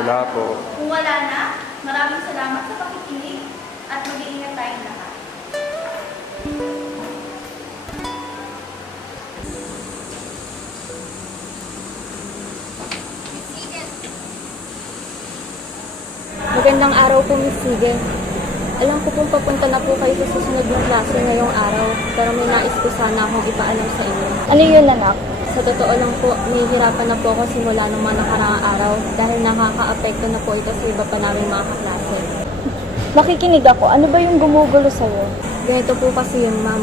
Wala po. Kung wala na, maraming salamat sa pakikinig at mag-iingat tayong lahat. Magandang araw po, Miss Sige. Alam ko pong papunta na po kayo sa susunod ng klase ngayong araw, pero may nais ko sana akong ipaalam sa inyo. Ano yun, anak? Sa totoo lang po, nahihirapan na po ako simula ng mga nakaraang araw dahil nakaka-apekto na po ito sa iba pa naming mga kaklase. Makikinig ako. Ano ba yung gumugulo sa'yo? Ganito po kasi yun, ma'am.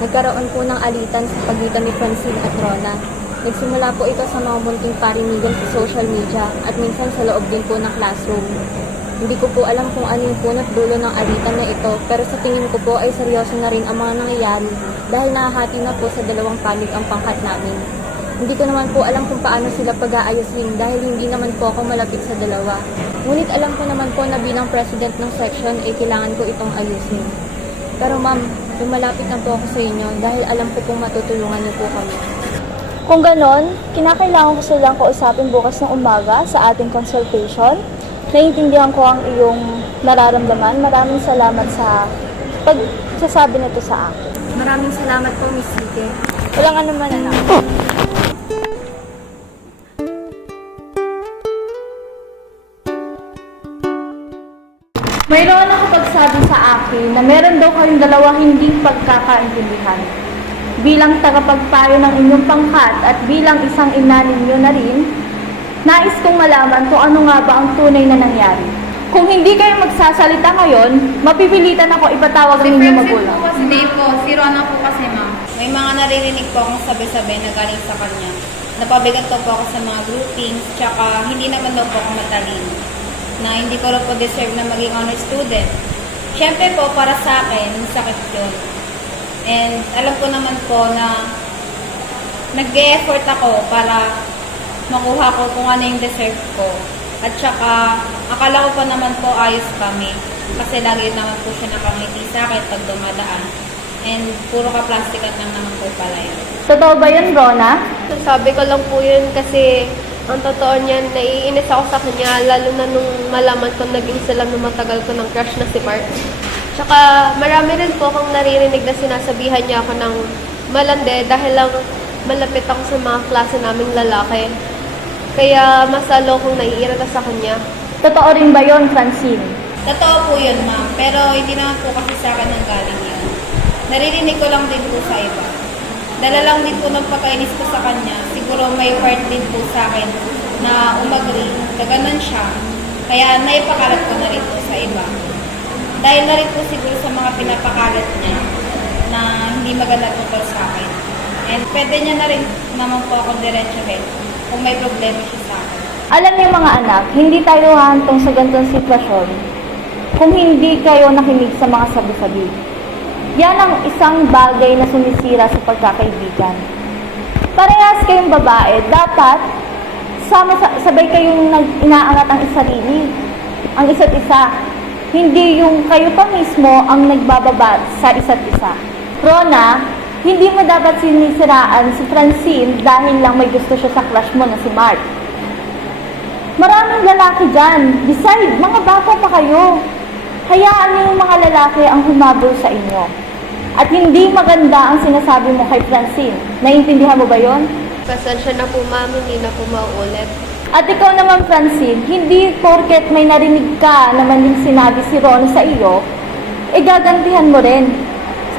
Nagkaroon po ng alitan sa pagitan ni Francine at Rona. Nagsimula po ito sa mga munting parinigan sa social media at minsan sa loob din po ng classroom. Hindi ko po alam kung ano yung punot dulo ng alitan na ito, pero sa tingin ko po ay seryoso na rin ang mga nangyayari dahil nakahati na po sa dalawang panig ang pangkat namin. Hindi ko naman po alam kung paano sila pag-aayusin dahil hindi naman po ako malapit sa dalawa. Ngunit alam ko naman po na bilang president ng section ay kailangan ko itong ayusin. Pero ma'am, lumalapit na po ako sa inyo dahil alam ko pong matutulungan niyo po kami. Kung ganon, kinakailangan ko silang kausapin bukas ng umaga sa ating consultation. Naiintindihan ko ang iyong nararamdaman. Maraming salamat sa pagsasabi nito sa akin. Maraming salamat po, Miss Sige. Walang anuman, anak. Mayroon nakapagsabi sa akin na meron daw kayong dalawa hindi pagkakaintindihan. Bilang tagapagpayo ng inyong pangkat at bilang isang ina ninyo na rin, nais kong malaman kung ano nga ba ang tunay na nangyari. Kung hindi kayo magsasalita ngayon, mapipilitan ako ipatawag ng inyong magulang. Hindi po, si Rona po kasi ma'am. May mga naririnig po akong sabi-sabi na galing sa kanya. Napabigat po ako sa mga groupings, tsaka hindi naman daw po ako matalino. Na hindi ko rin po deserve na maging honor student. Siyempre po, para sa akin, sakit yun. And alam ko naman po na nag-e-effort ako para makuha ko kung ano yung deserve ko. At saka, akala ko pa naman po ayos kami. Kasi lagi naman po siya nakangiti sa akin pag dumadaan. And puro ka-plastikan lang naman po pala yun. Totoo ba yun, Rona? Sabi ko lang po yun kasi ang totoo niyan, naiinis ako sa kanya, lalo na nung malaman ko naging sila nung matagal ko ng crush na si Mark. Tsaka marami rin po akong naririnig na sinasabihan niya ako ng malande dahil lang malapit ako sa mga klase naming lalaki. Kaya mas lalo kong naiirita sa kanya. Totoo rin ba yun, Francine? Totoo po yun, ma'am. Pero hindi naman po kasi sa akin ang galing yun. Naririnig ko lang din po sa iba. Dala lang din po ng pagkainis ko sa kanya. Siguro may part din po sa akin na umagri na ganun siya. Kaya naipakalat ko na rin po sa iba. Dahil na rin po siguro sa mga pinapakalat niya na hindi maganda tungkol sa akin. And pwede niya na rin naman po akong diretsuhin kung may problema siya sa akin. Alam niyo mga anak, hindi tayo hahantong sa ganitong sitwasyon kung hindi kayo nakinig sa mga sabi-sabi. Yan ang isang bagay na sumisira sa pagkakaibigan. Parehas kayong babae, dapat sabay kayong inaangat ang sarili, ang isa't isa. Hindi yung kayo pa mismo ang nagbababa sa isa't isa. Rona, hindi mo dapat sinisiraan si Francine dahil lang may gusto siya sa crush mo na si Mark. Maraming lalaki dyan. Besides, mga bata pa kayo. Hayaan niyo yung mga lalaki ang humabol sa inyo. At hindi maganda ang sinasabi mo kay Francine. Naiintindihan mo ba yon? Pasensya na po ma'am, hindi na po mauulit. At ikaw naman, Francine, hindi porket may narinig ka na maling sinabi si Ron sa iyo, gagantihan mo rin.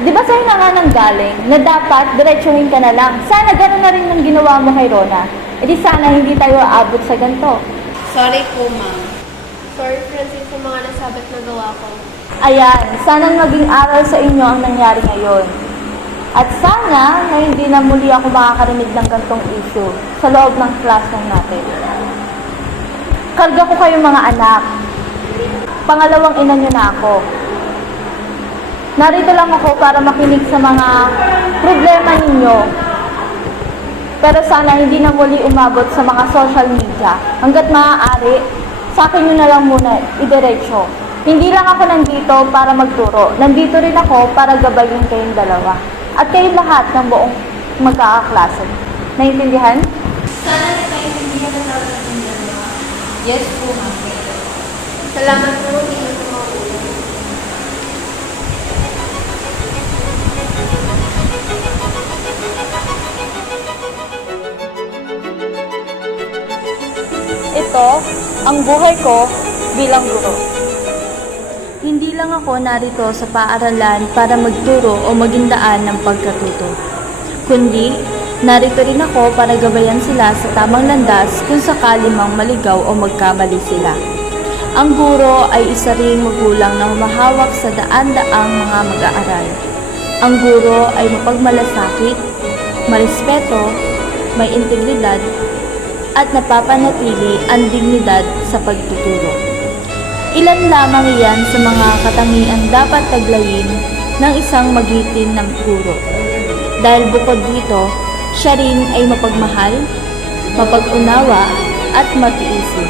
Di ba sa'yo na nga nang galing na dapat diretsuhin ka na lang? Sana gano'n na rin ang ginawa mo kay Rona. Di sana hindi tayo aabot sa ganito. Sorry po, ma'am. Sorry Francine sa mga nasabit na gawa ko. Ayan, sana maging aral sa inyo ang nangyari ngayon. At sana na hindi na muli ako makakarinig ng gantong issue sa loob ng classroom natin. Karga ko kayo mga anak. Pangalawang ina nyo na ako. Narito lang ako para makinig sa mga problema ninyo. Pero sana hindi na muli umabot sa mga social media. Hanggat maaari, sa akin nyo na lang muna idiretso. Hindi lang ako nandito para magturo. Nandito rin ako para gabayin kayong dalawa. At kayong lahat ng buong magkakaklase. Naintindihan? Sana nagkaintindihan na tawag natin dalawa. Yes po, ma'am. Salamat po, hindi na po mauulit. Ito ang buhay ko bilang guro. Hindi lang ako narito sa paaralan para magturo o maging daan ng pagkatuto, kundi narito rin ako para gabayan sila sa tamang landas kung sakali mang maligaw o magkamali sila. Ang guro ay isa ring magulang na humahawak sa daan-daang mga mag-aaral. Ang guro ay mapagmalasakit, marespeto, may integridad, at napapanatili ang dignidad sa pagtuturo. Ilan lamang iyan sa mga katangian dapat taglayin ng isang magiting ng guro. Dahil bukod dito, siya rin ay mapagmahal, mapag-unawa, at matiisin.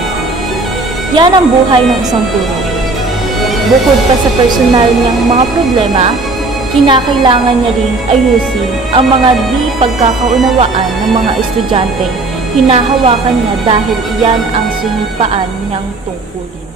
Yan ang buhay ng isang guro. Bukod pa sa personal niyang mga problema, kinakailangan niya ring ayusin ang mga di pagkakaunawaan ng mga estudyanteng hinahawakan niya dahil iyan ang sinimpaan niyang tungkulin.